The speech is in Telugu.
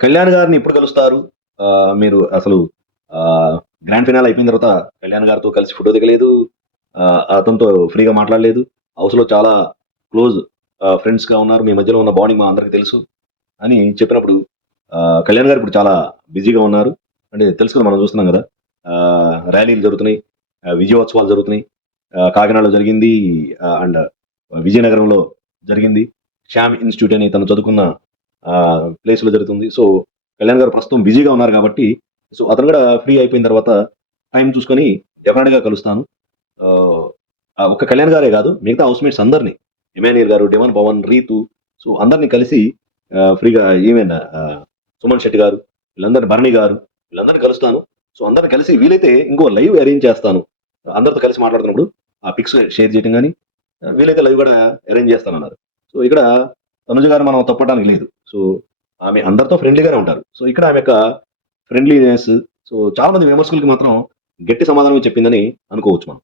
కళ్యాణ్ గారిని ఎప్పుడు కలుస్తారు? మీరు అసలు గ్రాండ్ ఫినాలే అయిపోయిన తర్వాత కళ్యాణ్ గారితో కలిసి ఫోటో దిగలేదు. అతనితో ఫ్రీగా మాట్లాడలేదు. హౌస్‌లో చాలా క్లోజ్ ఫ్రెండ్స్‌గా ఉన్నారు. మీ మధ్యలో ఉన్న బాండింగ్ మా అందరికి తెలుసు అని చెప్పినప్పుడు కళ్యాణ్ గారు ఇప్పుడు చాలా బిజీగా ఉన్నారు. అంటే తెలుసు కదా! మనం చూస్తున్నాం గదా! ర్యాలీలు జరుగుతున్నాయి. విజయోత్సవాలు జరుగుతున్నాయి. కాకినాడలో జరిగింది. అండ్ విజయనగరంలో జరిగింది. శ్యామ్ ఇన్‌స్టిట్యూట్ అని తను చదువుకున్న ప్లేస్‌లో జరుగుతుంది. సో, కళ్యాణ్ గారు ప్రస్తుతం బిజీగా ఉన్నారు గాబట్టి, సో, అతను గూడా ఫ్రీ అయిపోయిన తర్వాత టైం చూసుకొని డెఫినిట్‌గా కలుస్తాను. ఆహ్, ఒక్క కళ్యాణ్ గారే గాదు, మిగతా హౌస్‌మేట్స్ అందరిని. ఇమాన్యుయల్ గారు, డెవన్ పవన్, రీతు సో, అందరిని కలిసి ఫ్రీగా ఈవెన్ సుమన్ శెట్టి గారు, వీళ్ళందరిని భరణి గారు, వీళ్ళందరిని కలుస్తాను. సో, అందరిని కలిసి వీలైతే ఇంకో లైవ్ అరేంజ్ చేస్తాను. అందరితో కలిసి మాట్లాడుతున్నప్పుడు ఆ పిక్స్ షేర్ చేయటం గాని, వీలైతే లైవ్ గూడా అరేంజ్ చేస్తానన్నారు. సో, ఇక్కడ తనుజ గారిని మనం తప్పడానికి లేదు. సో, ఆమె అందరితో ఫ్రెండ్లీగానే ఉంటారు. సో, ఇక్కడ ఆమె యొక్క ఫ్రెండ్లీనెస్ సో, చాలా మంది విమర్శకులకి మాత్రం గట్టి సమాధానమే చెప్పిందని అనుకోవచ్చు మనం.